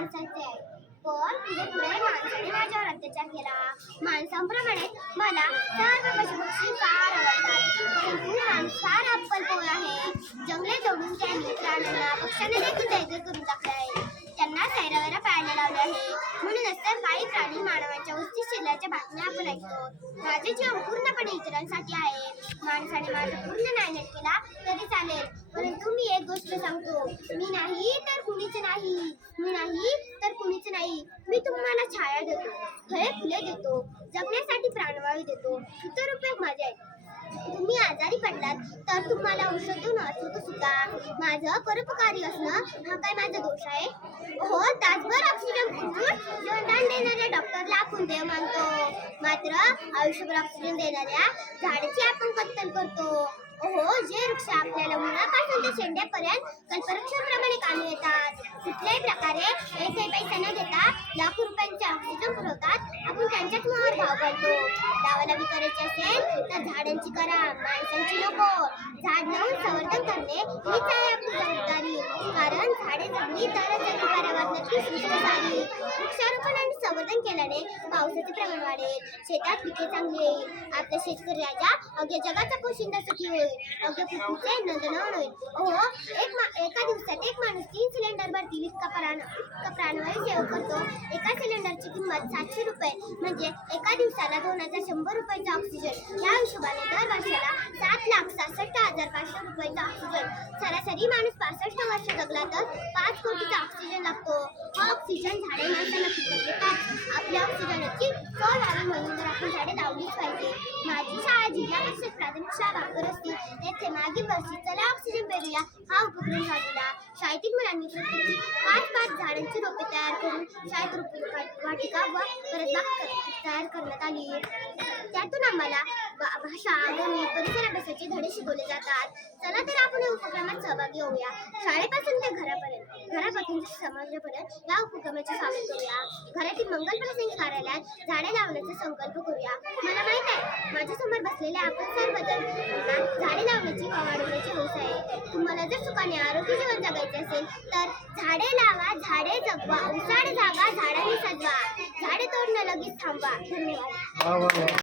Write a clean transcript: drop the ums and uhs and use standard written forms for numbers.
माणसाचे आहे. पण पुढे माणसाने माझ्यावर अत्याचार केला. माणसांप्रमाणे मला सर्व पशुपक्षी फार आवडतात, परंतु माणूस फार अक्कलखोर आहे. जंगले तोडून त्यांनी प्राण्यांना पक्ष्यांना देखील कैद करून टाकले आहे. त्यांना सैरावैरा पाहायला लावले आहे. म्हणूनच तर काही प्राणी मानवाच्या उच्च शरीराच्या बातम्या आपण ऐकतो. माझे जीवन पूर्णपणे इतरांसाठी आहे. माणसाने माझा पूर्ण नायनाट केला तरी चालेल, परंतु मी एक गोष्ट सांगतो, मी नाही तर कुणीच नाही, मी नाही तर कुणीच नाही. मी तुम्हाला छाया देतो, फळे फुले देतो, जगण्यासाठी प्राणवायू देतो, इतर उपयोग माझे आहेत. तुम्ही आजारी पडलात तर तुम्हाला औषध देऊन वाचवतो सुद्धा. माझं परोपकारी असणं हा काय माझा दोष आहे? हो, तासभर ऑक्सिजन पुरवून जीवनदान देणाऱ्या डॉक्टरला आपण देव मानतो, मात्र आयुष्यभर ऑक्सिजन देणाऱ्या झाडाची आपण कत्तल करतो. हो, जे वृक्ष आपल्याला मुळापासून ते शेंड्यापर्यंत कल्पवृक्षाप्रमाणे कामी येतात, कुठल्याही प्रकारे एकही पैसा न घेता लाखो रुपयांचे ऑक्सिजन पुरवतात, आपण त्यांच्याच मुळावर भाव करतो. डावालावी करायची असेल तर झाडांची करा, माणसांची नको. झाड लावून संवर्धन करणे हीच आहे आपली जबाबदारी, कारण झाडे जगली तरच जगली पर्यावरणाची सृष्टी झाली. वृक्षारोपण आणि संवर्धन केल्याने पावसाचे प्रमाण वाढेल, शेतात पिके चांगली येईल, आपला शेतकरी राजा अवघ्या जगाचा पोशिंदा सुखी होईल, अवघ्या पृथ्वीचे नंदनवन होईल. हो, एका दिवसात एक माणूस 3 सिलेंडर भरतील इतका प्राणवायू सेवन करतो. एका सिलेंडरची किंमत 700 रुपये, म्हणजे एका दिवसाला 2100 रुपयाचा ऑक्सिजन. या हिशोबाने दर वर्षाला 7,66,500 रुपयाचा ऑक्सिजन. सरासरी माणूस 65 वर्ष जगला तर 5 कोटीचा ऑक्सिजन लागतो. हा ऑक्सिजन झाडे माणसांना फिरवून देतात. आपल्या ऑक्सिजनची सोय व्हावी म्हणून तर आपण झाडे लावलीच पाहिजे. माझी शाळा जिल्हा परिषद प्राथमिक शाळा भाकरस्ती येथे मागील वर्षी चला ऑक्सिजन पेरूया हा उपक्रम राबवला. शाळेतील मुलांनी प्रत्येकी 5 झाडांची रोपे तयार करून शाळेत रोपवाटिका व परसबाग तयार करण्यात आली. त्यातून आम्हाला भाषा, गणित, परिसर अभ्यासाचे धडे शिकवले जातात. चला तर आपण या उपक्रमात सहभागी होऊया. शाळेपासून ते घरापासून समाजापर्यंत या उपक्रमाचे स्वागत करूया. घरातील मंगलप्रसंगी कार्यालयात झाडे लावण्याचा संकल्प करूया. मला माहित आहे, माझ्यासमोर बसलेले आपण सर्वजण झाडे लावण्याची व वाढवण्याची हौस आहे. तुम्हाला जर सुखाने आरोग्य जीवन जगायचे असेल तर झाडे लावा, झाडे जगवा, उसाड जागा झाडांनी सजवा, झाडे तोडणं लगेच थांबवा. धन्यवाद.